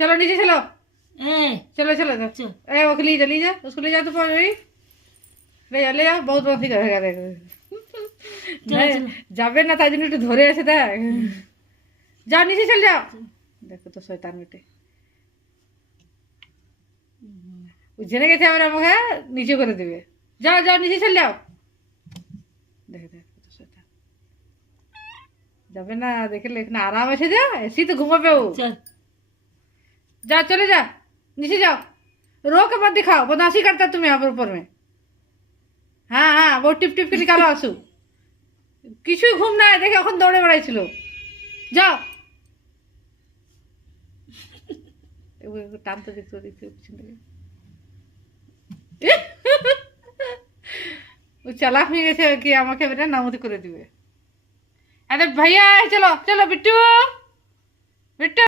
चलो नीचे चलो, चलो चलो चलो चलो। ए वो ले जा उसको ले जा, तो पहुंच गई। ले जाओ, बहुत मस्ती करेगा देखो। যাবে না, তাই জন্য একটু ধরে আছে দেখ। যাও নিচে চল যাও। দেখো তো শয়তান বেটে, জেনে গেছে আবার আমাকে নিচে করে দেবে। যাও যাও নিচে চল যাও। দেখে দেখো তো শয়তান, যাবে না, দেখলে এখানে আরাম আছে, যা এসি তো ঘুমাবে ও। जाओ चले जा, नीचे जाओ, रो के मत दिखाओ, बदमाशी करता है तुम यहाँ पर ऊपर में। हाँ हाँ, वो टिप टिप के निकालो आंसू। কিছুই ঘুম নাই, দেখে এখন দৌড়ে বেড়াইছিল। যাও টানতে দেখতে দেখতে পিছন থেকে ও চালাক হয়ে গেছে কি, আমাকে বেটা নামতি করে দিবে। আরে ভাইয়া চলো চলো, বিট্টু বিট্টু।